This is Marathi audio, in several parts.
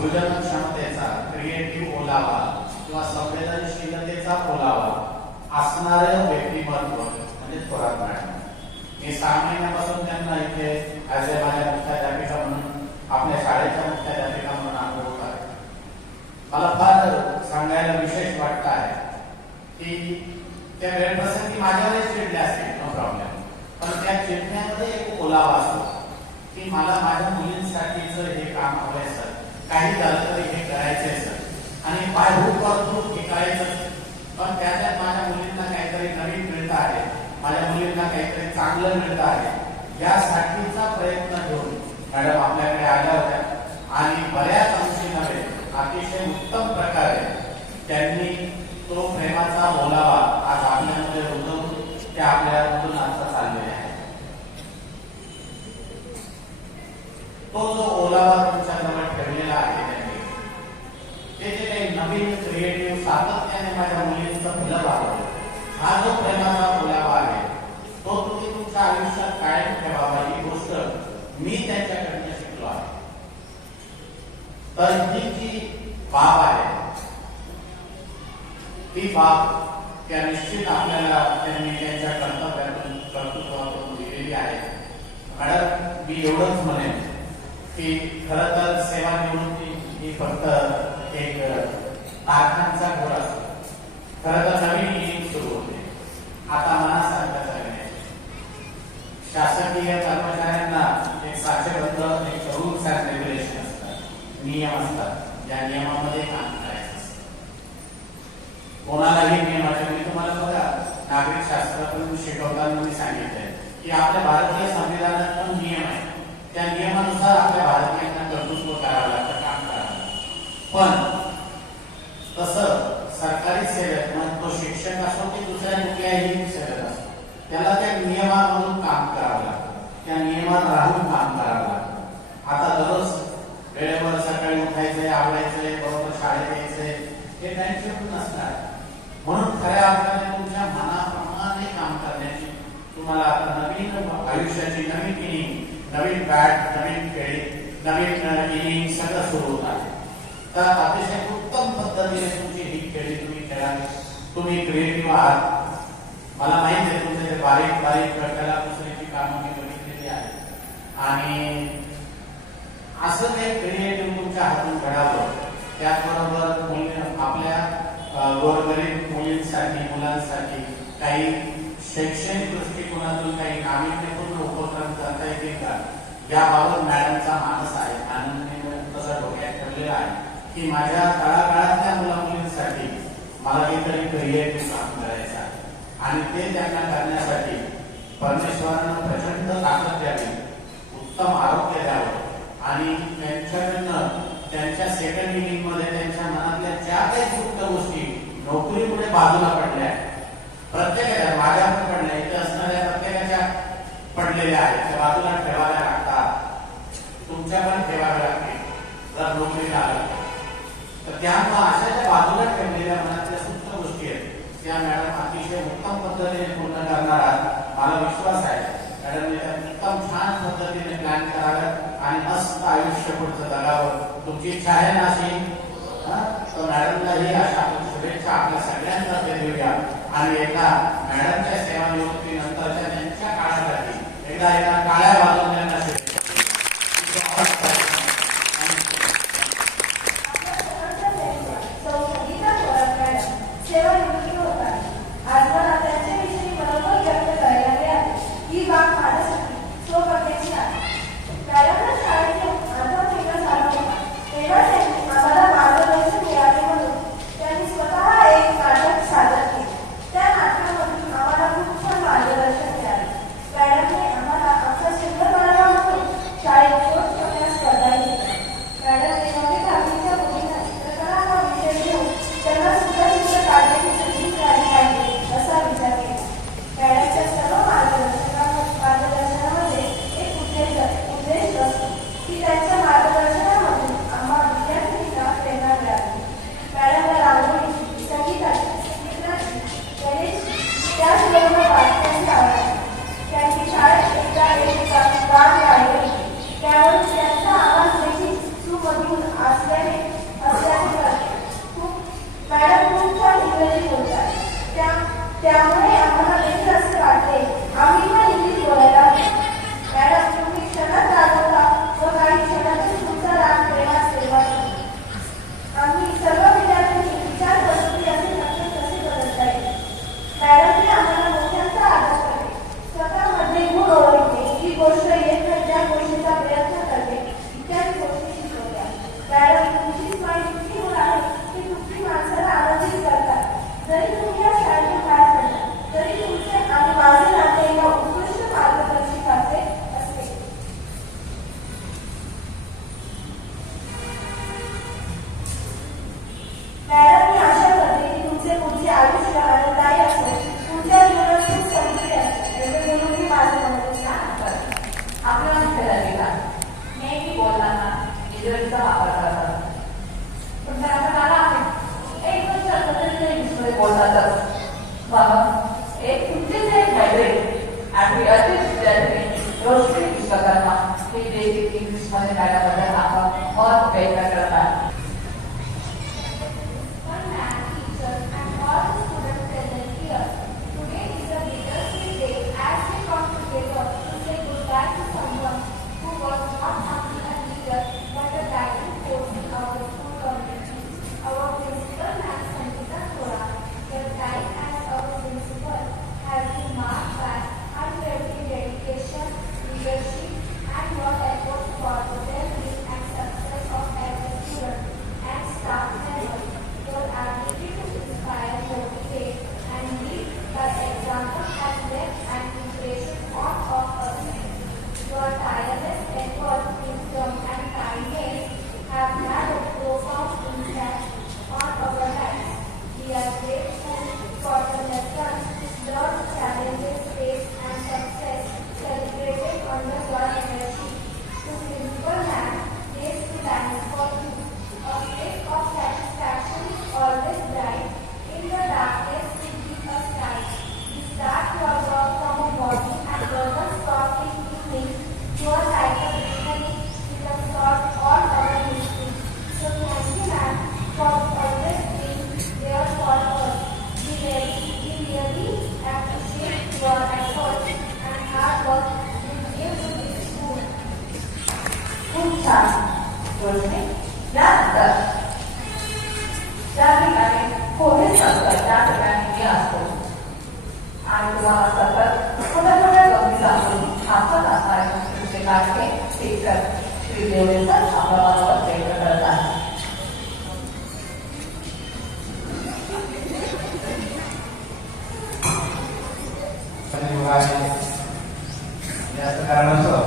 सृजनक्षमतेचा, क्रिएटिव्ह ओलावा किंवा संवेदनशीलतेचा ओलावा असणारं व्यक्तिमत्व म्हणजे थोरात मॅडम. मी 6 महिन्यापासून त्यांना इथे ॲज ए माझ्या मुख्याध्यापिका म्हणून, आपल्या शाळेच्या मुख्याध्यापिका म्हणून अनुभवत आहे. मला फार सांगायला विशेष वाटतं आहे की त्या वेळप्रसंगी माझ्यावरच चिडले असतील, नो प्रॉब्लेम, पण त्या चिडण्यामध्ये एक ओलावा असतो की मला माझ्या मुलींसाठीचं हे काम हवंय सर, काही झालं तरी हे करायचंय सर, आणि पायभूत करतो हे करायचं, पण त्याच्यात माझ्या मुलींना काहीतरी नवीन मिळतं आहे, माझ्या मुलींना काहीतरी चांगलं मिळतं आहे, यासाठीचा प्रयत्न घेऊन मॅडम आपल्याकडे आल्या होत्या आणि बऱ्याच अंशी नव्हे अतिशय उत्तम प्रकारे त्यांनी तो प्रेमाचा ओलावा आज आपल्यामध्ये रुजवून ते आपल्यामधून आता चाललेले आहे. तो जो ओलावा तुमच्याजवळ ठेवलेला आहे त्यांनी, ते जे काही नवीन क्रिएटिव्ह सातत्याने माझ्या मुलींचं फुलं लावलं, हा जो प्रेमाचा ओलावा आहे तो तुम्ही तुमच्या आयुष्यात कायम ठेवावा, ही गोष्ट मी त्यांच्याकडनं शिकलो आहे. तर ही जी बाब आहे ती बाब त्या निश्चित आपल्याला त्यांनी त्यांच्या कर्तव्यातून, कर्तृत्वातून दिलेली आहे. मॅडम, मी एवढंच म्हणेन की खरं तर सेवानिवृत्ती ही फक्त एक तारखांचा घोडा असतो. खरं तर नवीन इनिंग सुरू होते. आता मनासारखं जगणे, शासकीय कर्मचाऱ्यांना एक साचेबद्ध एक रूल्स अँड रेग्युलेशन असतात, नियम असतात, ज्या नियमामध्ये काम करायचं असतं. कोणालाही नियमाचे, मी तुम्हाला बघा नागरिक शास्त्रातून शिकवताना मी सांगितलंय की आपल्या भारतीय संविधानात पण नियम आहे, त्या नियमानुसार आपल्या भारतीयांना कर्तृत्व करावं लागतं, काम करावं लागतं. पण तसं सरकारी सेवेत, मग तो शिक्षक असो की दुसऱ्या कुठल्याही सेवेत असो, त्याला त्या नियमामधून काम करावं लागतं, त्या नियमात राहून काम करावं लागतं. आता दररोज वेळेवर सकाळी उठायचंय, आवडायचंय, बरोबर शाळेत यायचंय, हे त्यांच्याकडून नसणार. म्हणून खऱ्या अर्थाने तुमच्या मनाप्रमाणे काम करण्याची तुम्हाला आता नवीन आयुष्याची नवीन इनिंग, नवीन बॅट, नवीन खेळी, नवीन इनिंग सगळं सुरू होत आहे. तर अतिशय उत्तम पद्धतीने तुमची ही खेळी तुम्ही खेळावी. तुम्ही क्रिएटिव्ह आहात, मला माहिती आहे तुमचे ते बारीक बारीक कला दुसऱ्याची कामं मी बघितलेली आहे, आणि असं काही क्रिएटिव्ह तुमच्या हातून घडावं. त्याचबरोबर आपल्या गोरगरीब मुलींसाठी, मुलांसाठी काही शैक्षणिक दृष्टिकोनातून काही नाविन्यपूर्ण उपक्रम करता येतील का, याबाबत मॅडमचा मानस आहे. आनंदने तसं डोक्यात ठेवलेला आहे की माझ्या तळागाळातल्या मुला मुलींसाठी मला काहीतरी क्रिएटिव्ह काम करायचं आहे, आणि ते त्यांना करण्यासाठी परमेश्वरानं प्रचंड ताकद द्यावी, उत्तम आरोग्य द्यावं, आणि त्यांच्याकडनं त्यांच्या सेकंड इनिंग मध्ये त्यांच्या मनातल्या ज्या काही सुप्त गोष्टी नोकरीमुळे बाजूला पडल्या, प्रत्येकाच्या, माझ्या पण पडल्या, इथे असणाऱ्या प्रत्येकाच्या पडलेल्या आहेत, त्या बाजूला ठेवाव्या लागतात, तुमच्या पण ठेवाव्या लागतील जर नोकरीला आलं तर. त्यामुळे अशा ज्या बाजूला ठेवलेल्या मनातल्या सुप्त गोष्टी आहेत त्या मॅडम अतिशय उत्तम पद्धतीने पूर्ण करणार आहात, मला विश्वास आहे. मॅडमने उत्तम छान पद्धतीने प्लॅन कराव्यात आणि मस्त आयुष्य पुढचं जगावं, तुमची इच्छा आहे ना अशी. तर मॅडमलाही अशा शुभेच्छा आपल्या सगळ्यांतर्फे देऊया, आणि एकदा मॅडमच्या सेवानिवृत्तीनंतरच्या त्यांच्या काळासाठी एकदा काळ्या वाजवण्यांना मॅडमने आम्हाला अक्षर मध्ये जाण्याबद्दल आपण बहुत प्रयत्न करतात. त्यानंतर त्या ठिकाणी पोलीस असतात, त्या ठिकाणी मी असतो आणि तुम्हाला सतत छोट्या छोट्या गमती दाखवून हातात असणारे तुमचे काढते शिक्षक श्री देवेंद्र सर आपल्याबरोबर प्रयत्न करत आहेत. याचं कारण असं,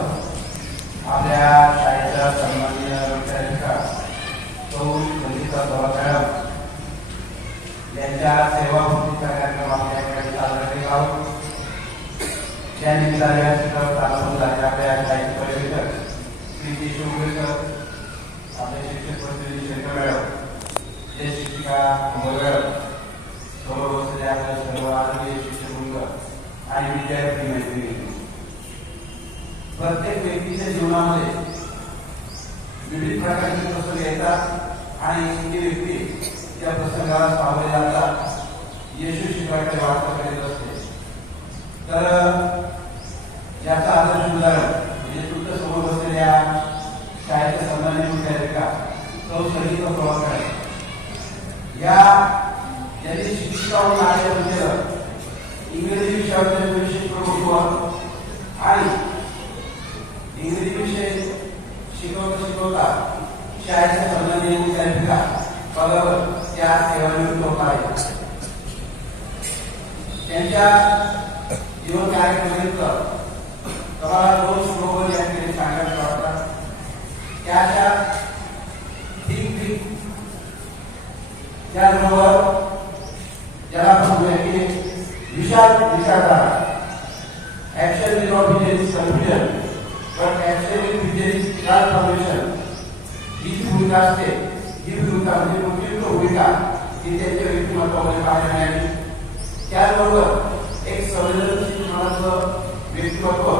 आपल्या शाळेच्या सन्माननीय मुख्याधिकार सौ संगीता मॅडम यांच्या सेवापूर्तीचा कार्यक्रम आपल्या ठिकाणी साजरा केला आहोत. त्या निमित्ताने आपल्या शाळेचे परिवेशक श्री देशमुख आपले शिक्षक प्रतिनिधी शेखर मॅडम, जे शिक्षिका मॅडम, समोर बसलेले आपले सर्व आदरणीय शिक्षक वृंद आणि विद्यार्थी मैत्रिणी, प्रत्येक व्यक्तीच्या जीवनामध्ये विविध प्रकारचे प्रसंग येतात आणि ती व्यक्ती त्या प्रसंगाला सामोरे जातात, येशू शिकवायची वार्ता करीत असते. तर याचा आदर्श उदाहरण म्हणजे तुमच्या समोर बसलेल्या शाळेच्या सन्माननीय मुख्याधिकार सौ संगीता प्रभाकर या यांनी शिक्षिका म्हणून आलेलं केलं. इंग्रजी विषयावर विशेष प्रभुत्व आणि इंग्रजी विषय शिकवता शाळेच्या सन्माननीय मुख्याधिका पदावर त्या सेवानिवृत्त होत आहेत. त्यांच्या जीवन कार्यक्रमानिमित्त तुम्हाला दोन श्लोक या ठिकाणी सांगायला वाटतात. त्याच्या त्याचबरोबर ज्याला आपण म्हणूया की विशाल विचारधारा, action will not be just confusion but action will be just transformation. ही जी भूमिका असते, ही भूमिका म्हणजे उपयुक्त भूमिका ही त्यांच्या व्यक्तिमत्वामध्ये पाहायला मिळाली. त्याचबरोबर एक संवेदनशील मनाचं व्यक्तिमत्व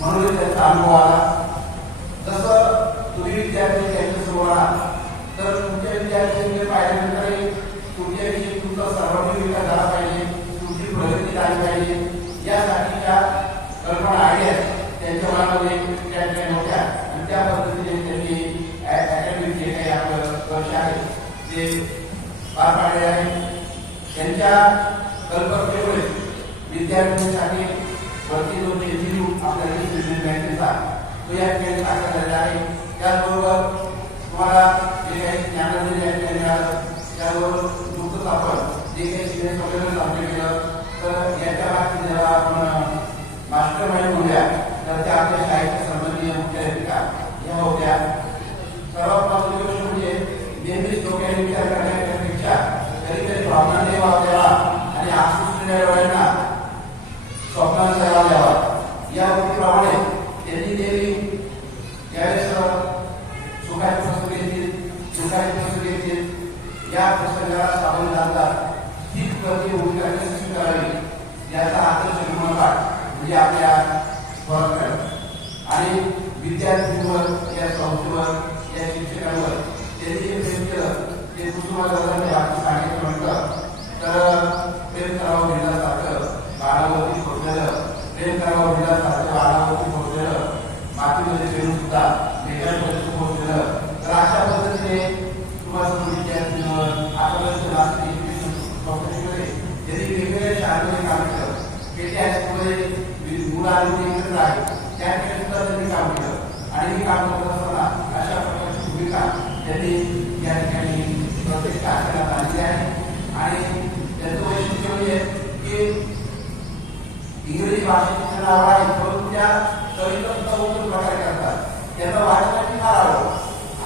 म्हणून त्यांचा अनुभव आला. जसं तुम्ही विद्यार्थी त्यांच्या समोर आहात तर तुमच्या विद्यार्थ्यांकडे पाहिल्यानंतर तुमच्याविषयी तुमचा सर्वांगीण विकास झाला पाहिजे, तुमची प्रगती झाली पाहिजे, यासाठीच्या कल्पना आयडिया त्यांच्या मनामध्ये त्या ठिकाणी होत्या आणि त्या पद्धतीने त्यांनी अकॅडमिक जे काही आपलं वर्ष आहे ते पार पाडले आहे. त्यांच्या कल्पनेमुळे विद्यार्थ्यांसाठी वरती जो एनजीओ आपल्याला बँकेचा तो या ठिकाणी साकार झालेला आहे. त्याचबरोबर तुम्हाला जे काही ज्ञानाने या ठिकाणी मिळालं त्याबरोबर नुकतंच आपण जे काही शिक्षण संमेलन साजरे केलं तर याच्या बाबतीत जेव्हा आपण मास्टर माइंड बोलूया तर त्या आपल्या शाळेच्या सन्माननीय मुख्याधिका या होत्या. सर्वात महत्त्वाची गोष्ट म्हणजे नेहमीच डोक्याने विचार करण्यापेक्षा कधीतरी भावनांनी वाव द्यावा आणि आसुसलेल्या डोळ्यांना स्वप्नांचा लाभ द्यावा. या गोष्टीप्रमाणे त्यांनी नेहमी ज्यावेळेस सुखाचे प्रसंग येतील, दुःखाचे प्रसंग येतील, या प्रसंगाला सामोरे जातात हीच प्रति भूमिका कशी करावी याचा आदर्श निर्माण म्हणजे आपल्या आणि विद्यार्थ्यांवर, या संस्थेवर, या शिक्षकांवर त्यांनी जे प्रेम केलं ते कुसुमाग्रजांनी आपण सांगितलं म्हटलं तर प्रेम करावं भिलासारखं बाणावरती पोहोचलेलं, प्रेम करावं भिलासारखं बाणावरती पोहोचलेलं, मातीमध्ये फिरून सुद्धा मेघांपर्यंत पोहोचलेलं. तर अशा पद्धतीने तुम्हाला विद्यार्थ्यांवर आपण संस्थेमध्ये त्यांनी वेगवेगळ्या शाळेमध्ये काम केलं. पेटे हायस्कूलमध्ये मुलं आरोग्य एकत्र आहे त्या ठिकाणी सुद्धा त्यांनी काम केलं आणि हे काम करत असताना अशा प्रकारची भूमिका त्यांनी या ठिकाणी प्रत्येक शासनात आणली आहे. आणि त्याचं वैशिष्ट्य म्हणजे की इंग्रजी भाषेचे नाव आहे परंतु त्या कविता सुद्धा उत्तम प्रकारे करतात. त्यांना वाचनाची फार आवड.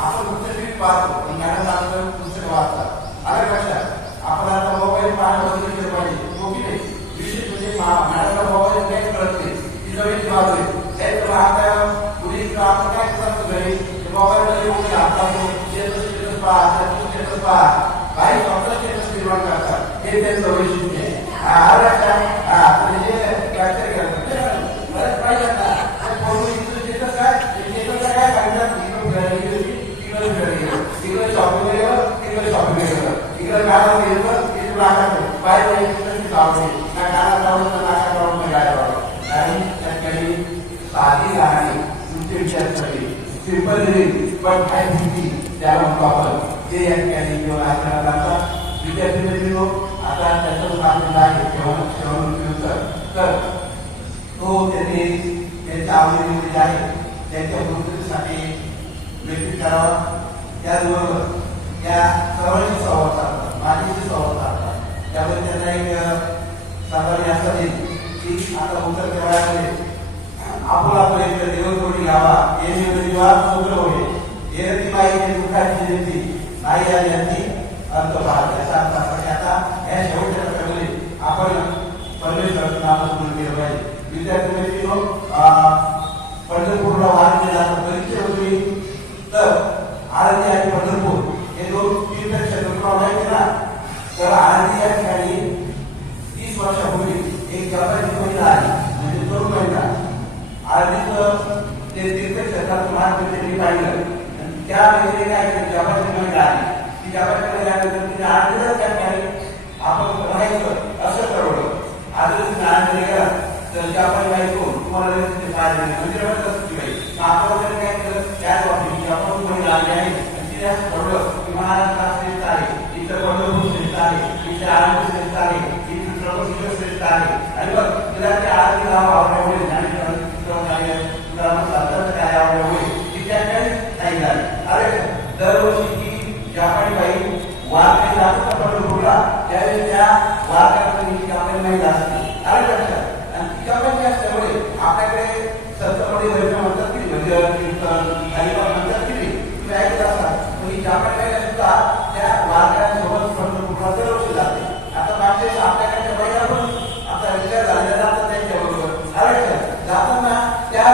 आपण पुस्तक पाहतो पण मॅडम आपलं पुस्तक वाचतात. अरे कशा आपण आता मोबाईल पाहणं बंद केलं पाहिजे तो की नाही. विशेष म्हणजे मॅडमला मोबाईल काही कळत नाही ती जवळची बाजू आहे. आता पुढे आपण काय करतो घरी मोबाईलमध्ये वगैरे आपला स्टेटस पहा काही स्वतः स्टेटस निर्माण करतात. हे त्यांचं वैशिष्ट्य आहे. कॅप्चर करतात पाहिजे ना स्टेटस काय स्टेटसला काय सांगतात इकडे शॉपिंग गेलं तिकडे शॉपिंग गेलं इकडे गाडा गेलं तिथे नाकात बाहेर ना गाडा लावून ना नाका लावून गाड्या लावून आणि त्या काही साधी राहणे तुमचे विचार सगळे सिंपल लिव्हिंग पण काय भीती त्याला म्हणतो आपण ते या ठिकाणी घेऊन आचरणात आणतात. विद्यार्थी आता त्याचं काम आहे तर तो त्यांनी त्यांच्या आवडीमध्ये आहे त्यांच्या प्रवृत्तीसाठी व्यक्ती करावा. त्याचबरोबर त्या सर्वांशी संवाद साधतात, माझ्याशी संवाद साधतात. त्यामुळे त्यांना एक साधारण असं देईल की आता उत्तर देवामध्ये आपण आपण एक देवतोडी गावा हे निवास समुद्र होईल हे ती माहिती दुःखाची देती नाही आली यांची अर्थ पाहत याचा अर्थ असा की आता या शेवटच्या टप्प्यामध्ये आपण परमेश्वराचं नाम स्मरण केलं पाहिजे. विद्यार्थी मित्रांनो पंढरपूरला वारकरी जातात परिचय होती तर आळंदी आणि पंढरपूर हे दोन तीर्थक्षेत्र तुम्हाला माहिती ना. तर आळंदी या ठिकाणी 30 वर्षापूर्वी एक जपानी महिला आली म्हणजे तरुण महिला आळंदीचं ते तीर्थक्षेत्रात महाराज त्यांनी पाहिलं. त्या व्यक्तीने काय केलं जपानी महिला आली ती जपानी महिला तिने आळंदीलाच त्या ठिकाणी आपण राहायचं असं ठरवलं. आजच आळंदी गेला तर जपानी बाईको तुम्हाला पाहिजे मंदिरामध्ये कसं पाहिजे आपण काय केलं त्याच बाबतीत जपानी महिला आली आहे तिने असं ठरवलं की महाराष्ट्र श्रेष्ठ आहे इथं पंढरपूर श्रेष्ठ आहे इथे आळंदी श्रेष्ठ आहे इथे त्र्यंबकेश्वर श्रेष्ठ आहे. आणि बघ तिला ते आळंदी गाव आवडल्यामुळे काय आवडल्यामुळे ती त्या नाही झाली. अरे दरवर्षी ती जापानी बाई वारकरी जातात पंढरपूरला त्यावेळी त्या वारकऱ्यांनी जापानी महिला असते. अरे लक्षात आणि ती जापानी असल्यामुळे आपल्याकडे संतमध्ये वैद्य म्हणतात की भजन कीर्तन हरिपाठ म्हणतात की तुम्ही ऐकत असतात पण ही जापानी महिला सुद्धा त्या वारकऱ्यांसोबत पंढरपूरला दरवर्षी जाते. आता मागच्या आपल्याकडच्या महिला पण आता विचार झालेला जातात त्यांच्याबरोबर. अरे जाताना त्या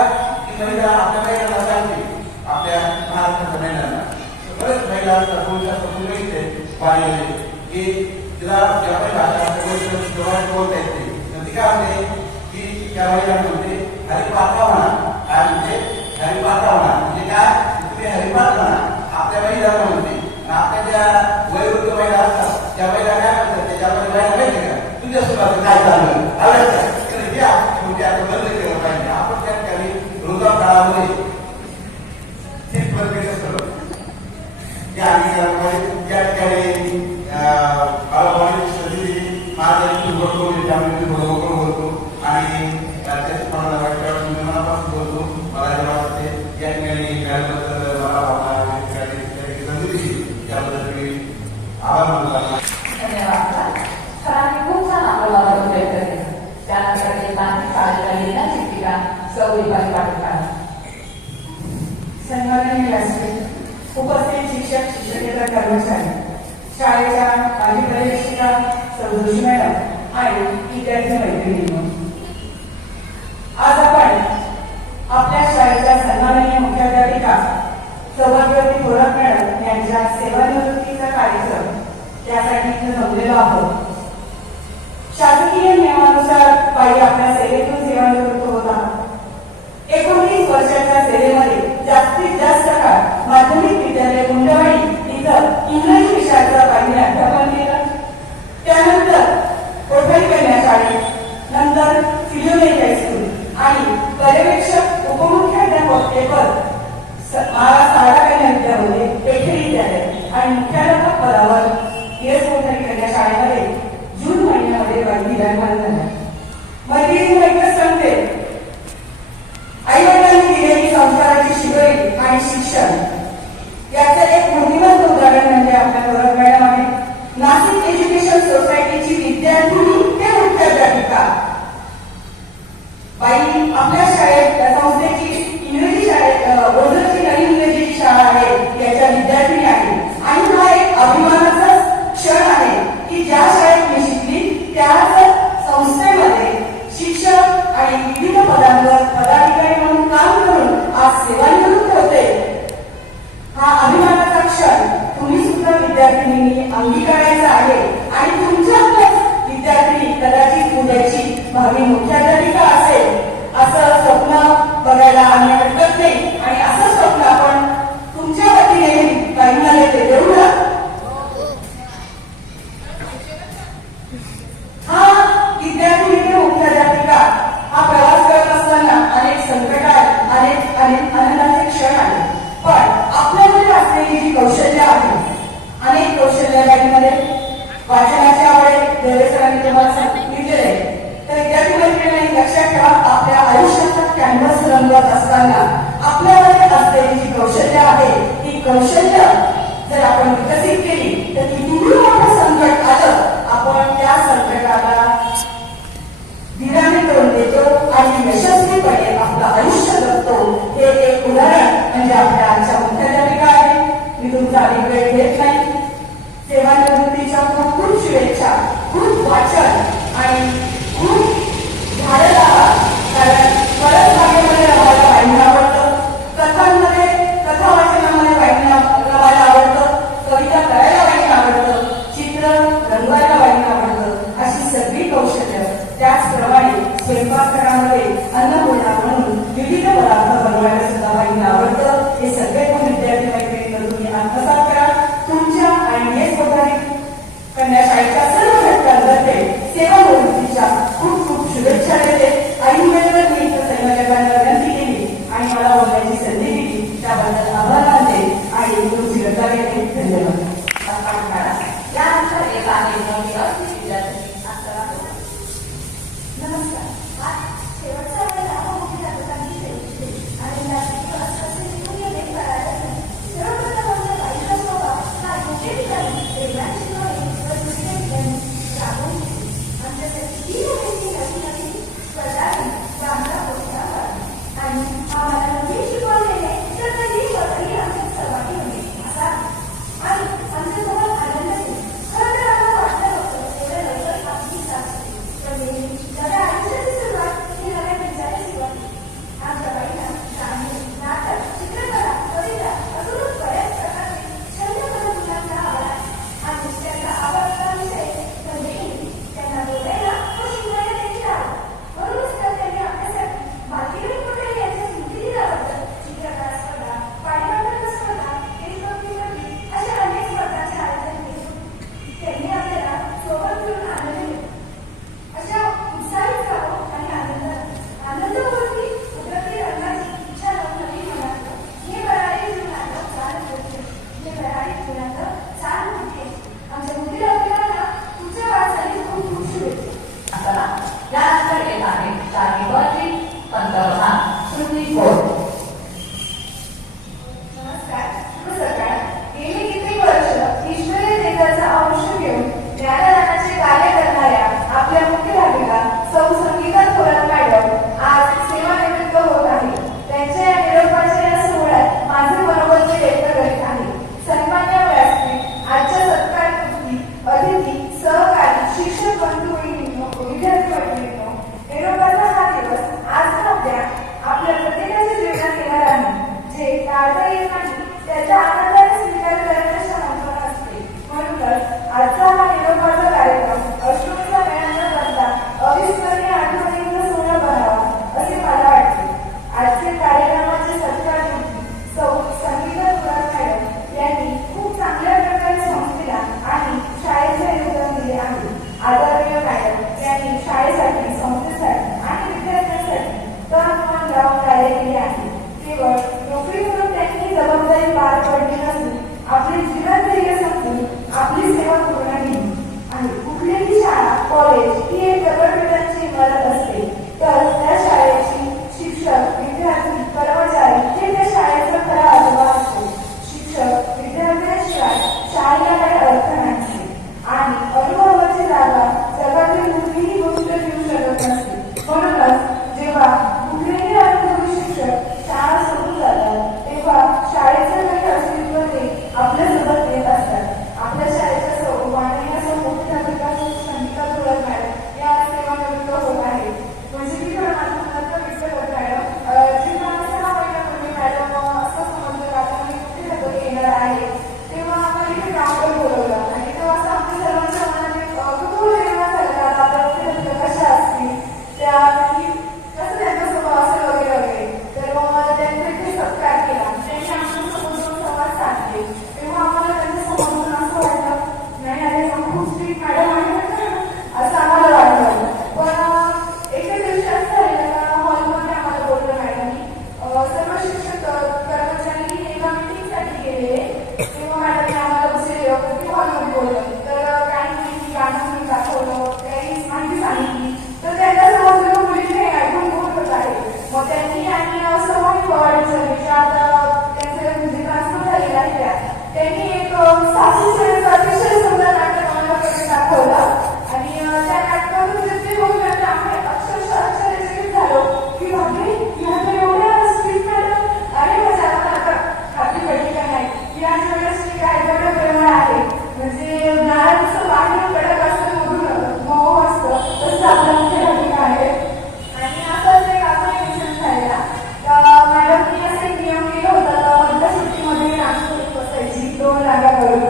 महिला आपल्या महिलांना सांगते आपल्या महाराष्ट्राच्या महिलांना बरेच महिला असतात पाहिलेले की तिला जापानी भाषा बोलता येते तर ती काय म्हणते की त्या महिला म्हणते हरिपाठा म्हणा. काय म्हणते हरिपाठा म्हणा म्हणजे काय तुम्ही हरिपाठ म्हणा. आपल्या महिलांना म्हणते आपल्या ज्या वयोवृद्ध महिला असतात त्या महिला काय म्हणतात त्या जापानी महिला माहिती का तुझ्या स्वतः काय चाललं आता बंद केलं पाहिजे. आपण त्या ठिकाणी रोजा काळामध्ये ठीक प्रत्येक त्या ठिकाणी बोलतो आणि त्याचप्रमाणे मनापासून बोलतो. मला जेव्हा वाटते या ठिकाणी त्याबद्दल मी आभार मानतो. धन्यवाद. सरांनी खूप छान आपल्याला व्यक्त केलं. त्यानंतर एकांकिक कार्यकारिणीला शिक्षिका सौविभाग पाठवतात. सन्माननीय व्यासपीठ उपस्थित शिक्षक शिक्षकेतर कर्मचारी शाळेच्या माजी परिशिक्षिका सौजोशी मॅडम आणि विद्यार्थी मैत्रिणी आज आपण आपल्या शाळेच्या सन्माननीय मुख्याध्यापिका सौभाग्यवती थोरात मॅडम यांच्या सेवानिवृत्तीचा कार्यक्रम त्यासाठी इथे जमलेलो आहोत. शासकीय नियमानुसार बाई आपल्या सेवेतून सेवानिवृत्त होत आहात. 19 वर्षाच्या सेवेमध्ये जास्तीत जास्त काळ माध्यमिक विद्यालय गुंडवाडी इथं इंग्रजी विषयाचा बाईने अध्यापन केलं. त्यानंतर कोठारी कन्या शाळेत, नंतर फिलोमेन हायस्कूल आणि पर्यवेक्षक उपमुख्याध्यापक हे पद सारडा कन्या विद्यालय, पेठे विद्यालय आणि मुख्याध्यापक पदावर कोठारी कन्या शाळेमध्ये जून महिन्यामध्ये विराजमान झाला. मैत्रिणी एकच सांगते, आई वडिलांनी दिलेली संस्काराची शिकवणी आणि शिक्षण याचं एक मोठीमंत उदाहरण म्हणजे आपल्या गौरव मॅडम आहे. नाशिक एज्युकेशन सोसायटीची विद्यार्थिनी ते मुख्याध्यापिका बाई आपल्या शाळेत संस्थेची इंग्रजी शाळेत ओझरची नवीन इंग्रजीची शाळा आहे याच्या विद्यार्थिनी आहे. आणि हा एक अभिमानाचा क्षण आहे की ज्या शाळेत मी शिकली त्याच संस्थेमध्ये शिक्षक आणि विविध पदांवर पदाधिकारी म्हणून काम करून आज सेवानिवृत्त होते. हा अभिमानाचा क्षण तुम्ही सुद्धा विद्यार्थिनींनी अंगीकारायचा आहे आणि तुमच्यातच विद्यार्थी कदाचित उद्याची भावी मुख्याध्यापिका असेल असं स्वप्न बघायला आम्ही हरकत नाही. आणि असं स्वप्न आपण तुमच्या वतीने काहींना ते देऊ ना. हा विद्यार्थी ते मुख्याध्यापिका हा प्रवास करत असताना अनेक संकट अनेक आनंदाचे क्षण आले. पण आपल्यामध्ये असलेली जी कौशल्य आहे, अनेक कौशल्य गाडीमध्ये वाचनाची आवड देवेसरांनी तुम्हाला सांगितलेले आहे. तर विद्यार्थी मैत्रिणी लक्षात ठेवा, आपल्या आयुष्याचा कॅनव्हास रंगत असताना आपल्यामध्ये असलेली जी कौशल्य आहे ती कौशल्य जर आपण विकसित केली तर कितीही मोठं संकट आलं आपण त्या संकटाला धीराने तोंड देतो आणि यशस्वीपणे आपलं आयुष्य जगतो. हे एक उदाहरण म्हणजे आपल्या आजच्या मुख्याध्यापिका आहे. मी तुमचा अधिक वेळ घेत नाही. सेवानिवृत्तीच्या खूप खूप शुभेच्छा, खूप वाचन आणि खूप झाडं लावा. कारण परत भाग्यामध्ये रवायला वाईना आवडतं, कथांमध्ये कथा वाचनामध्ये वाईना रवायला आवडतं, कविता करायला वाईना आवडतं. त्यांनी एक सासू सुनेचं अतिशय सुंदर नाटक आम्हाला दाखवलं आणि त्या नाटकातून जे बघून आम्ही अक्षरशः आश्चर्यचकित झालो की बापरे ह्या एवढ्या स्ट्रिक्ट मॅडम अरे माझ्या आता खात्री पडली का नाही की आज एवढ्या स्ट्रिक्ट आहे तेवढं प्रेमळ आहे म्हणजे नाळाचं बाहेर कडक असतं मधून मऊ असतं तसं आपल्या मुख्याध्यापिका आहे आणि असंच एक अजून इन्सिडेंट झालेला मॅडमनी असा एक नियम केला होता मधल्या सुट्टीमध्ये नाच करून बसायची 2 रागा करून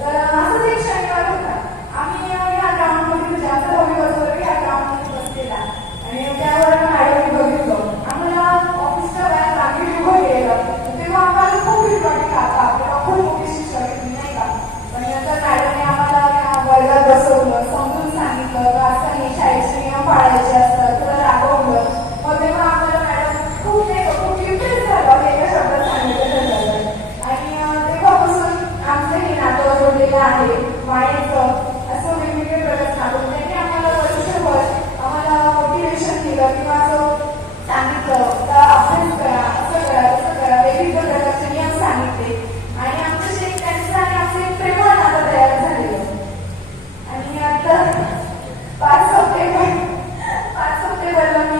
तर असंच एक शनिवार होता आम्ही या ग्राउंडमध्ये जास्त रविवार वगैरे या ग्राउंडमध्ये बसलेला आणि त्यावर मॅडमने बघितलं आम्हाला ऑफिसच्या बाहेर मागे उभं केलं तेव्हा आम्हाला खूप भीती वाटली आता आपल्याला खूप मोठी शिक्षा घेतली नाही का पण नंतर मॅडमने आम्हाला त्या वर्गात बसवलं समजून सांगितलं का असं नाही शाळेचे नियम पाळायचे असतात तुला रागवलं मग तेव्हा आम्हाला मॅडम खूप इम्प्रेस झालं एका शब्दात सांगितलं झालं आणि तेव्हापासून आमचं हे नातं जोडलेलं आहे मायेचं असं वेगवेगळे प्रकार सांगून त्यांनी आम्हाला वर्षभर आम्हाला मोटिवेशन केलं किंवा असं सांगितलं का अभ्यास करा असं करा तसं करा वेगवेगळ्या प्रकारचे नियम सांगितले आणि आमचं जे त्यांचं आणि आमचं एक प्रेमळ नातं तयार झालेलं आणि आता 5 सप्टेंबरला मी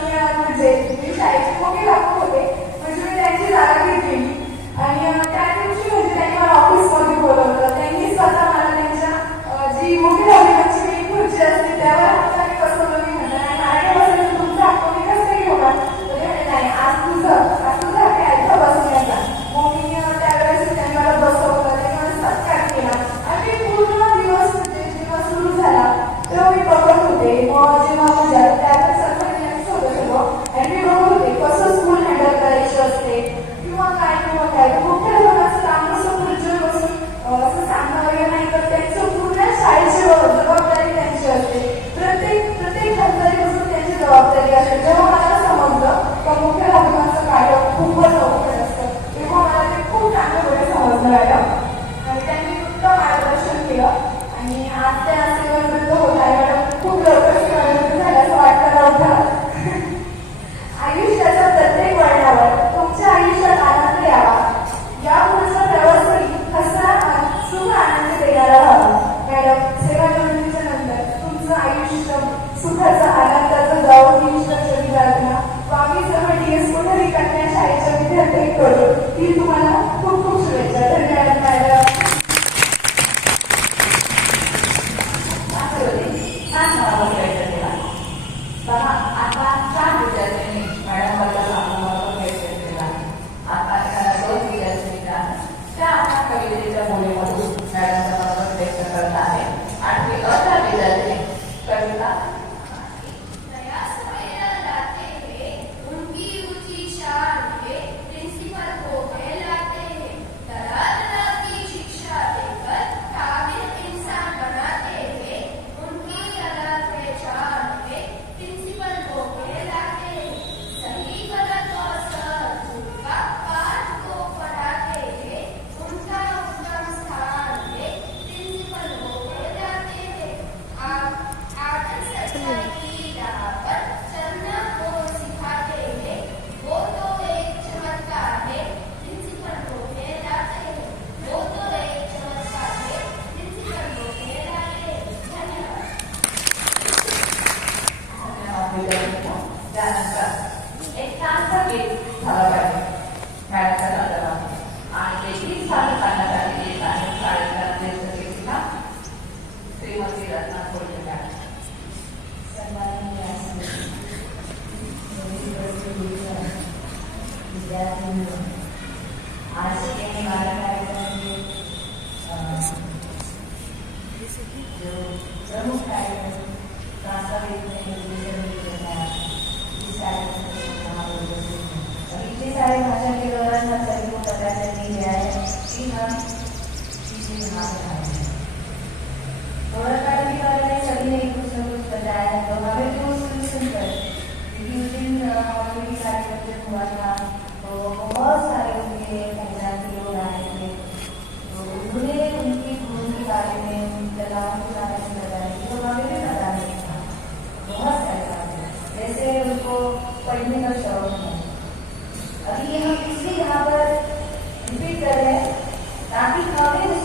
शाळेची मोठी लागत होते म्हणजे मी त्यांची जागा घेतली आणि त्या दिवशी म्हणजे त्यांनी मला ऑफिसमध्ये बोलवलं त्यांनी स्वतः मला त्यांच्या जी मोठी धावण्याची मी खुर्ची असते त्यावर हाताने बसवलं मी म्हणलं आणि माझ्या बसायचं तुमचा हक्क मी कसं घेऊन नाही आज तुझं हक्क ऐका बसण्याचा मग मी त्यावेळेस त्यांनी मला बसवलं त्यांनी मला सत्कार केला आणि पूर्ण दिवस म्हणजे जेव्हा सुरू झाला तेव्हा मी बघत होते मग जेव्हा म्हणजे त्यावेळेस आणि मी बघत होते कसं स्कूल हँडल करायची असते किंवा काय मोठ्या लोकांचं काम असं खुर्चीवर बसून असं सांगणं वगैरे नाही तर त्यांचं पूर्ण शाळेची जबाबदारी त्यांची असते प्रत्येक हालचालीपासून त्यांची जबाबदारी असते जेव्हा मला समजलं का मोठ्या लोकांचं कार्य खूपच अवघड असतं तेव्हा मला ते खूप चांगलं समजलं मॅडम आणि त्यांनी उत्तम मार्गदर्शन केलं आणि आज त्या सेवानिवृत्त होत आहे मॅडम खूप लवकर सेवानिवृत्त झाल्याचं वाटतं नव्हतं आयुष्याच्या प्रत्येक वळणावर तुमच्या आयुष्यात आनंद यावा या पुढचा प्रवासही कसा सुख आनंद देणारा व्हावा मॅडम सेवानिवृत्तीच्या नंतर तुमचं आयुष्य सुखाचं आनंदाचं जाऊन निष्ठेची प्रार्थना वामीजवळ डीएस कोठरी कन्या शाळेच्या विद्यार्थ्यांकडून ती तुम्हाला खूप खूप शुभेच्छा धन्यवाद मॅडम बघा आता 4 विद्यार्थ्यांनी मॅडम आता 2 विद्यार्थी त्या आपल्या कवितेच्या बोलीमधून मॅडमचा व्यक्त करत आहे आणि 18 विद्यार्थी कविता पढ़ने का शौक है। अभी हम इसलिए यहाँ पर रिपीट कर रहे हैं ताकि हमें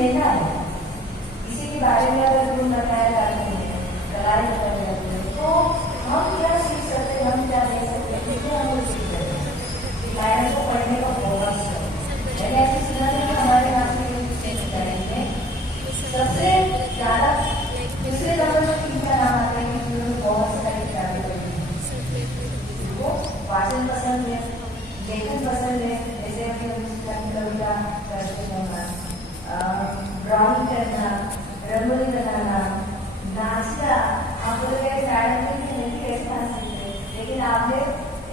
लेना है। इसी के बारे में अगर गुण बताया जाते हैं, कलाएं बताई जाती है, तो हम क्या सीख सकते हैं, हम क्या ले सकते हैं, कितने हम लोग सीख सकते हैं। गायन को पढ़ने का बहुत शौक है। मैंने ऐसे सुना है कि हमारे यहाँ से सबसे ज्यादा दूसरे नंबर पर किसका नाम आता है कि उन्होंने बहुत सारी किताबें पढ़ी हैं। वो वाचन पसंद है, लेखन पसंद है, जैसे अभी कविता करते होना, ड्राइंग करना, रंगोली बनाना, नाचना। आप लोग शायद नहीं कैसे नाच सकते, लेकिन आपने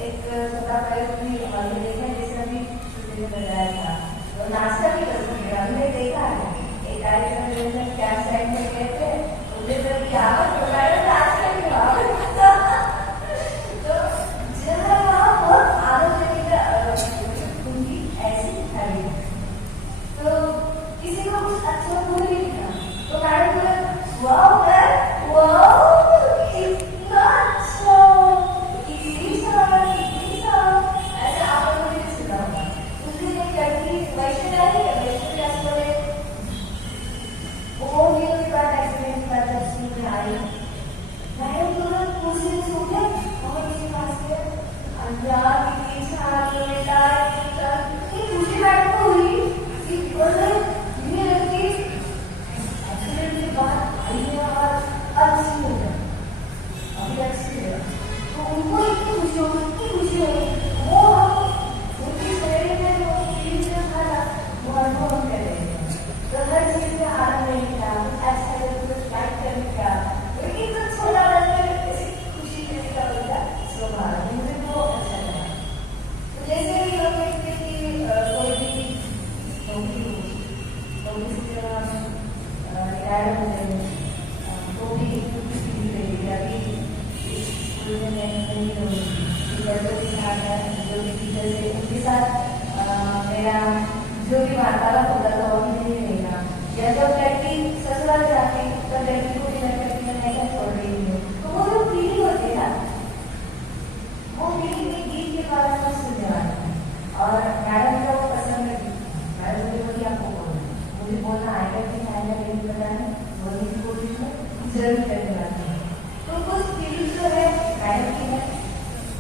एक छोटा प्रयोग भी हमने देखा, जैसे अभी छुट्टी में बताया था, तो नाचना भी कर सकते हैं। हमने देखा है एक कार्यक्रम में क्या साइड में गए थे, उन्हें तो क्या नाचने की तो जहाँ वहाँ बहुत आनंद लगेगा उनकी ऐसी थाली। तो किसी को कुछ अच्छा बोल नहीं था, तो मैडम बोले वाह कितना अच्छा, कितनी सा ऐसे आप लोगों ने सुना होगा। उसने क्या की वैष्णवी बोले वो भी उसके बाद एक्सीडेंट का जब स्कूल में आई, मैडम तुरंत कुर्सी में सो गए और उसके पास गए, अल्लाह कितनी छात्र बेटा कितनी खुशी मैडम को हुई कि ये लड़की एक्सीडेंट के बाद आई है और अच्छी हो गई, अभी अच्छी है। तो उनको इतनी खुशी हो वो हम उनकी शरीर में वो फील से था वो अनुभव हम कर रहे हैं। तो हर चीज में आनंद नहीं था, अच्छा लाइक करने का, लेकिन जब छोटा ऐसी खुशी देने का होता स्वभाव मुझे तो अच्छा लगा। तो जैसे भी हम देखते कि कोई भी नौकरी से जब हम रिटायर हो गए तो भी फील करेगी। अभी स्कूल में नहीं होगी टीचर के साथ, जो भी टीचर से उनके साथ मेरा जो भी वार्तालाप होता था वो भी नहीं रहेगा। या जब लड़की ससुराल जाती तब लड़की को भी लगता है कि मैं क्या छोड़ रही हूँ, तो वो जो फीलिंग होती है ना, वो फीलिंग एक गीत के बारे में सुनने वाला है। और मैडम का वो पसंद है, मैडम मुझे बोली आपको बोलना, मुझे बोलना आएगा कि नहीं आएगा नहीं पता है, बोलने की कोशिश में जरूर करने वाली है। तो कुछ फीलिंग जो है मैडम की है,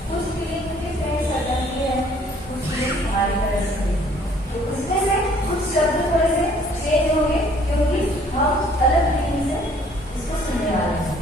कुछ फीलिंग के फ्रेंड सर्कल की है, कुछ फीलिंग हमारी तरफ से। तो उसमें से कुछ शब्द थोड़े से चेंज होंगे क्योंकि हम अलग तरीके से इसको सुनने वाले हैं।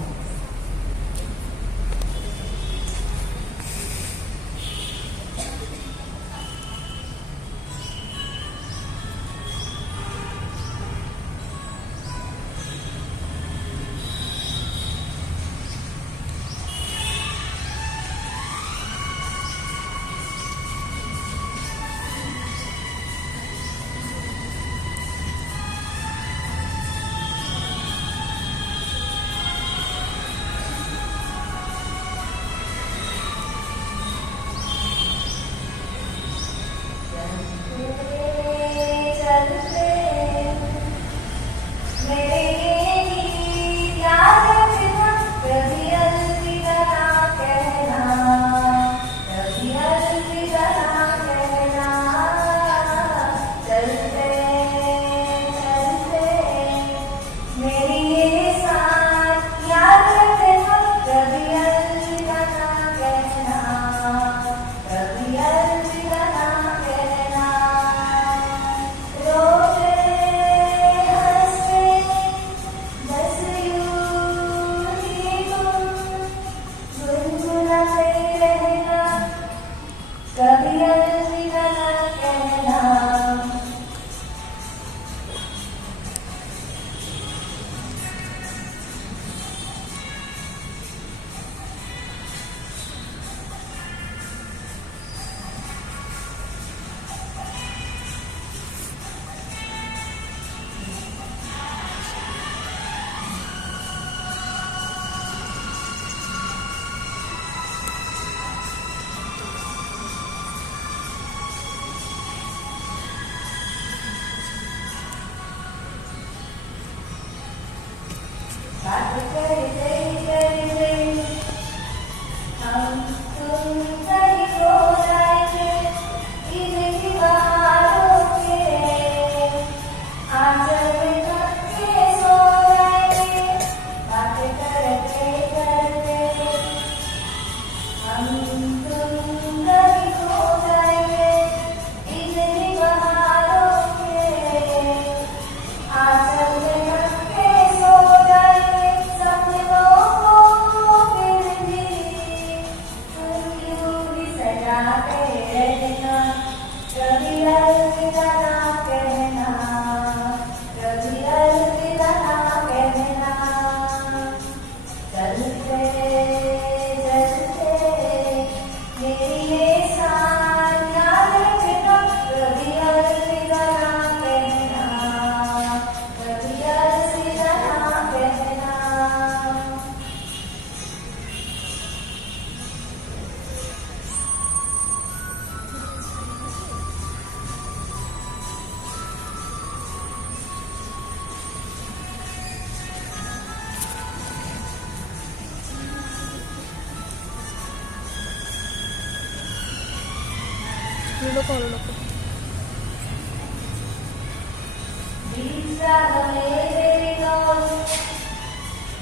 नको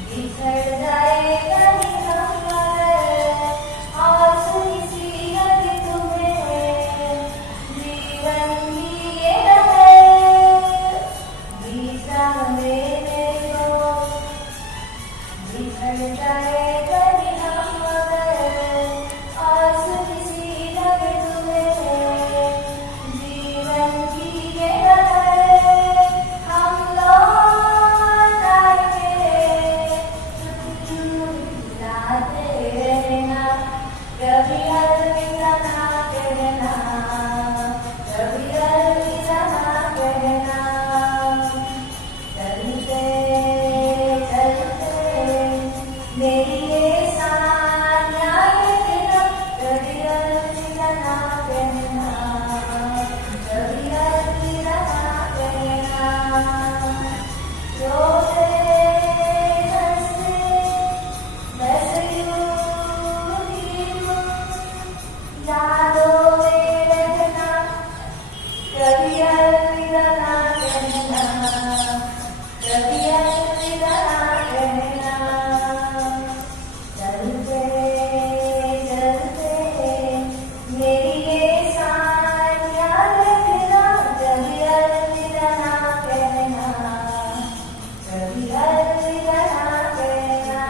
बिछड़ जाए कभी हम मगर आंसू किसी लगे तुम्हें जीवन की ये लहर बिछड़ा मेरे दोस्त बिछड़ जाए कभी हम मगर आंसू किसी लगे तुम्हें जीवन की ये लहर हम लौट आएंगे जाते रहना कभी अलविदा ना कहना कभी अलविदा ना कहना चलते चलते मेरी ये सानिया रखना कभी अलविदा ना कहना कभी अलविदा ना कहना रोते हंसते बस यूं ही यादों में रहना कभी अलविदा ना कहना कभी अलविदा ना कहना चलते चलते मेरी ये सानिया रखना कभी अलविदा ना कहना कभी अलविदा ना कहना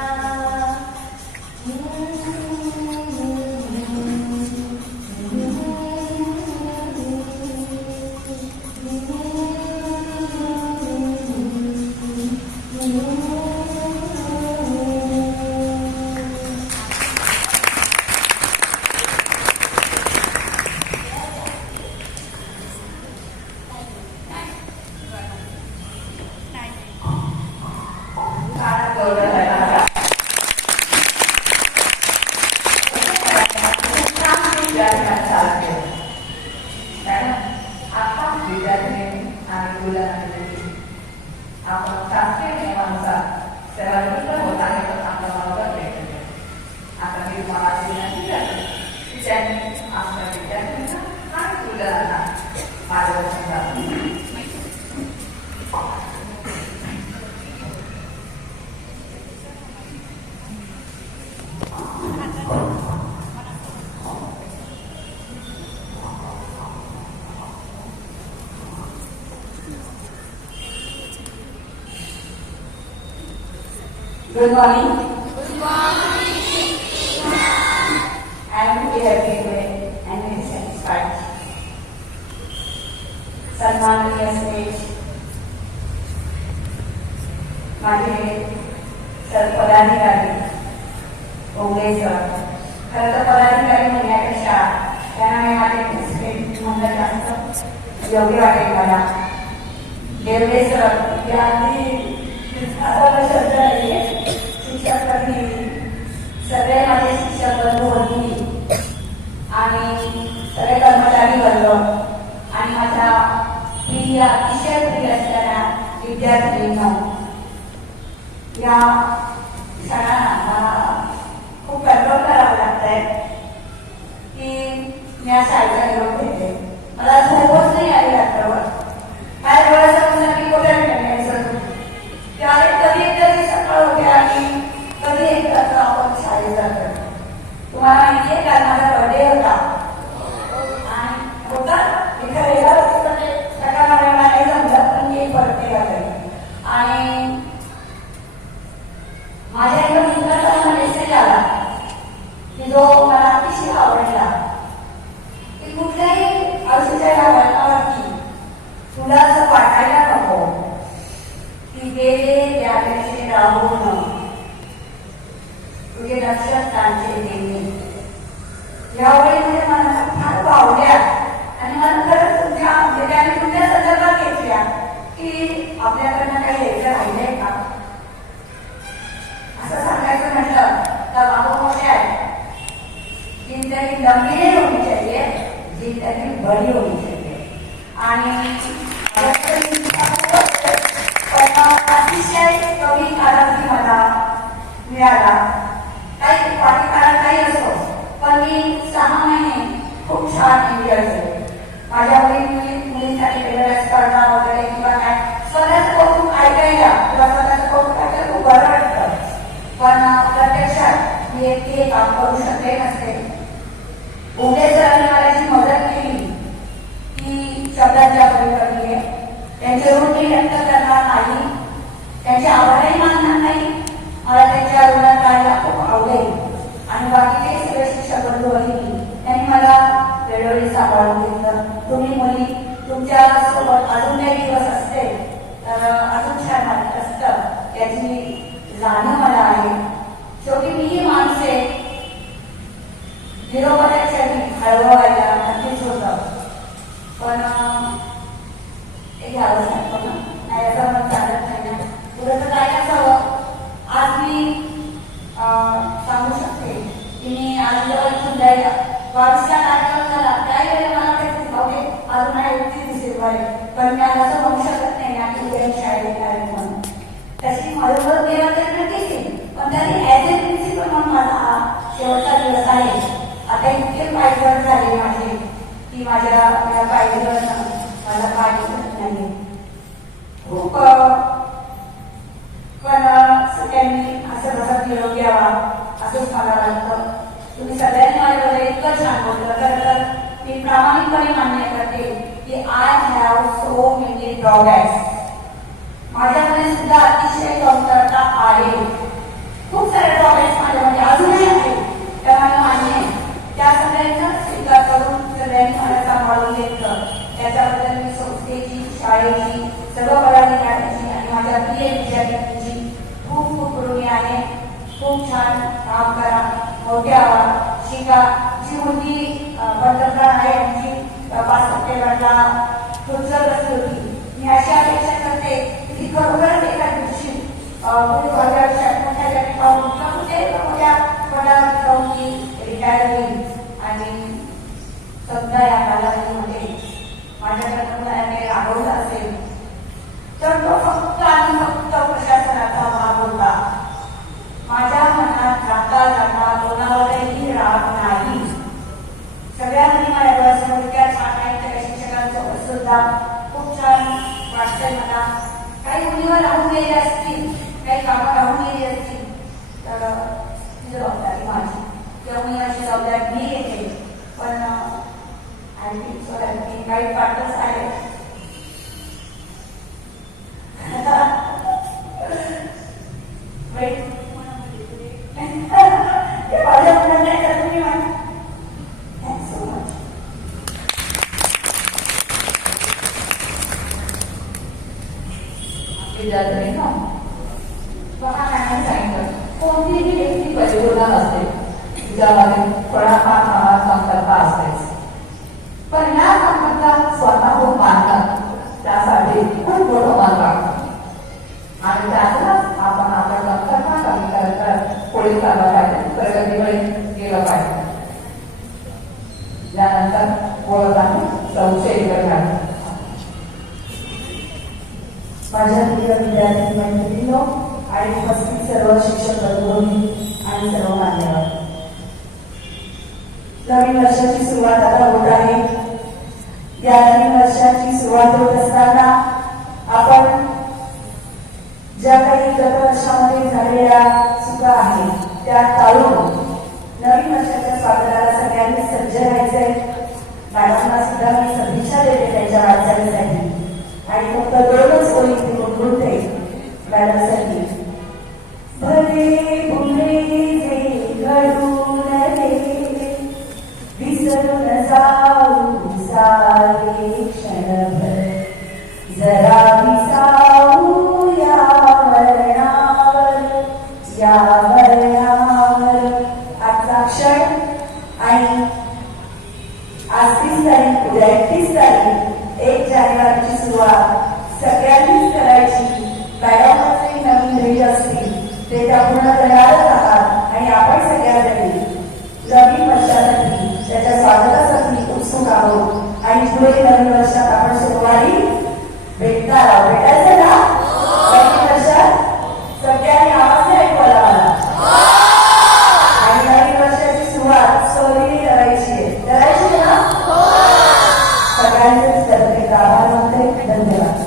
आपण शास्त्रीय नियमानुसार सर्वांनी होत आहे तर आपल्या बरोबर भेटले आता मी तुम्हाला विनंती करते की त्यांनी आपल्या विद्यार्थ्यांना आणि मुलांना मार्गदर्शन करावे. Good morning. Good morning. I am very happy today and very satisfied. सन्माननीय स्टेज माझे पदाधिकारी ओंगळे सर खरं तर पदाधिकारी म्हणण्यापेक्षा त्यांना माझे स्टेज म्हणलं जास्त योग्य वाटेल मला. देवळे सर या अगदी शब्द नाहीये. शिक्षक कधी सगळे माझे शिक्षक बंधू भगिनी आणि सगळे कर्मचारी वर्ग आणि माझ्या प्रिय अतिशय प्रिय असणाऱ्या विद्यार्थ्यांना या क्षणाला मला खूप कंट्रोल करावं लागतंय की मी या शाळेचा निरोप घेते. मला झोपच नाही आली रात्रभर. काय डोळ्यासमोर की कुठे त्यावेळी कधी एकदा सकाळ होते आणि कधी एकदा आपण शाळेत जातो. तुम्हाला माहितीये का माझा बर्थडे होता आणि होता इथे वेगळा सकाळ मला नाही जमलं पण मी बर्थडे घातली आणि माझ्या एका मित्राचा मला मेसेज आला की जो मला अतिशय आवडला की कुठल्याही आयुष्याच्या या वातावरणावरती तुला असं वाटायला नको की गेले त्यावेळेचे राहून तुझे लक्ष त्यांचे देणे. यावेळी म्हणजे मला फार भावल्या आणि मला खरंच त्याने तुमच्या संदर्भात घेतल्या की आपल्याकडनं काही यायचं राहिलंय का असं सांगायचं म्हटलं तर बाबू मोठे आहे. जिंदगी लंबी नहीं होनी चाहिए, जिंदगी बड़ी होनी चाहिए. आणि अतिशय कमी कालावधी मला मिळाला. काही पाठीकाळात काही असो पण मी 6 महिने खूप छान एन्जॉय केले. मी व्यक्त करणार नाही, त्यांचे आभारही मानणार नाही. मला त्यांच्या ऋणात राहायला खूप आवडेल. आणि बाकीचे सगळे शिक्षक बंधू भगिनी त्यांनी मला वेळोवेळी सांभाळून घेतलं. तुम्ही मुली तुमच्या सोबत अजून काही दिवस असते तर अजून छान वाटत असतं याची जाणीव मला आहे. शेवटी मीही माणूस आहे. निरोपाच्या क्षणी हळववायला नक्कीच होतं, पण हे घ्यावं लागतं ना, नाही असं मला चालत नाही ना. पुढं काय असावं. आज मी सांगू शकते की मी आज जेव्हा इथून जायला 22च्या तारखेला झाला त्यावेळेला मला वाटायचं जाऊदे अजून नाही 31 डिसेंबर, पण मी आज असं म्हणू शकत नाही ना की उद्या शाळेत येणार म्हणून. तशी माझ्याबरोबर गेला तर नक्कीच येईल, पण तरी ॲज ए प्रिन्सिपल म्हणून माझा हा शेवटचा दिवस आहे. आता इतके पायघर झाले माझे की माझ्या पायघर मला पाय दिसत नाही खूप. पण सगळ्यांनी असं कसं निरोप घ्यावा असंच मला वाटतं. तुम्ही सगळ्यांनी माझ्याबद्दल इतकं छान बोललं. तर मी प्रामाणिकपणे मान्य करते की I have so many drawbacks. माझ्यामध्ये सुद्धा अतिशय कमतरता आहे. खूप सारे ड्रॉबॅक्स माझ्यामध्ये अजूनही आहे, त्या मला मान्य आहे. त्या सगळ्यांचा स्वीकार करून सगळ्यांनी मला सांभाळून घेतलं. त्याच्याबद्दल मी संस्थेची, शाळेची, सर्व पदाधिकाऱ्यांची आणि माझ्या प्रिय विद्यार्थ्यांची खूप खूप ऋणी आहे. खूप छान काम करा, मोठ्या शिका. जी मुलगी पंतप्रधान आहे यांची 5 सप्टेंबरला पुढचं बसली होती. मी अशी अपेक्षा करते की खरोखरच एका दिवशी मोठ्या पदावर जाऊन ती रिटायर होईल आणि समजा या कालावधीमध्ये माझ्याकडे काही राबवलं असेल तर तो फक्त आणि फक्त प्रशासनाचा भाग होता. माझ्या मनात जाता जाता कोणावरही राग नाही. सगळ्या मुली माझ्या डोळ्यासमोर इतक्या छान आहेत. त्या शिक्षकांसोबत सुद्धा खूप छान वाटतंय मला. काही मुलीवर राहून गेले असतील, काही कामं राहून गेली असतील तर ही जबाबदारी माझी किंवा मी अशी जबाबदारी मी घेते. पण आणखी काही पाठच आहे. माझ्या मुलांना तुम्ही थँक्स सो मच. विद्यार्थ्यांनी ना बघा काय सांगितलं, कोणतीही व्यक्ती परिपूर्ण नसते, तिच्यामध्ये थोडाफार कमतरता असतेच. पण या कमतरता स्वतःहून मानतात त्यासाठी खूप मोठं मन लागतं आणि त्यातूनच आपण आपल्या कमतरता कमी करत पुढे चाललं पाहिजे, प्रगतीकडे गेलं पाहिजे. यानंतर बोलत आहे संशय करणार. माझ्या प्रिय विद्यार्थी मैत्रिणींनो आणि उपस्थित सर्व शिक्षक बंधूंनी आणि सर्व मान्यवर, नवीन वर्षाची सुरुवात आता होत आहे. या नवीन वर्षाची सुरुवात होत असताना आपण ज्या काही गत वर्षामध्ये झालेल्या चुका आहेत त्या टाळून नवीन वर्षाच्या स्वागताला सगळ्यांनी सज्ज राहायचंय. मॅडमना सुद्धा मी सदिच्छा देते त्यांच्या वाटचालीसाठी आणि फक्त दोनच ओळी गुणगुणते मॅडमसाठी. भले पुढे जे घडून रे विसरून जाऊ सारे क्षणभर, जरा विसाऊ या वर्णावर आजचा क्षण आणि आज 30 तारीख, उद्या 31 तारीख, 1 जानेवारीची सुरुवात सगळ्यांनीच करायची. मॅडमचे नवीन ध्येय असतील ते त्या पूर्ण करणारच आहात आणि आपण सगळ्यांसाठी नवीन वर्षासाठी त्याच्या स्वागतासाठी उत्सुक आहोत आणि पुढे नवीन वर्षात आपण सोमवारी भेटणार आहोत. भेटायचं ना नवीन वर्षात? सगळ्यांनी आवाज नाही ऐकवला मला. आणि नवीन वर्षाची सुरुवात सोयीने करायची ना? सगळ्यांचेच करते. आभार मानते. धन्यवाद.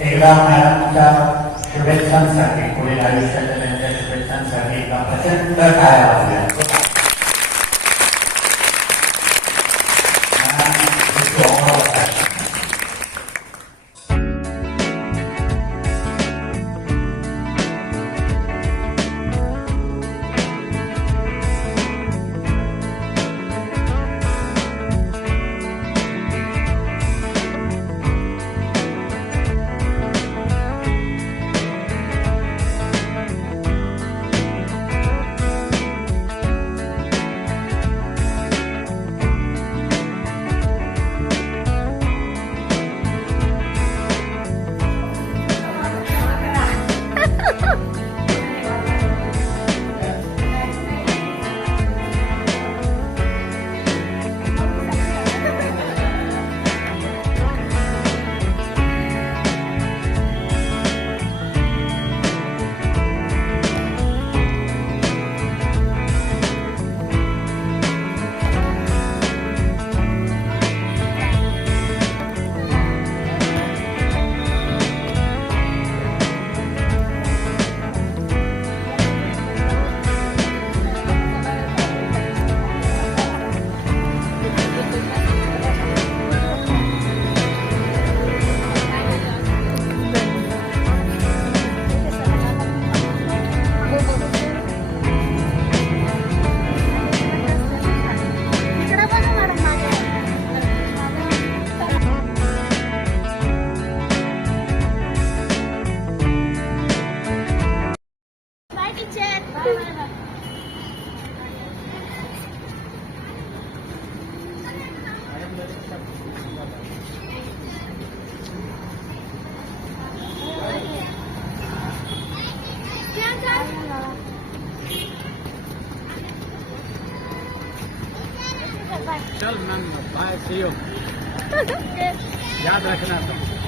एकदा मॅडमच्या शुभेच्छांसाठी, पुढील आयुष्याच्या त्यांच्या शुभेच्छांसाठी एकदा प्रचंड काय आवाज द्या. चल मैम बाय सी यू याद रखना तुम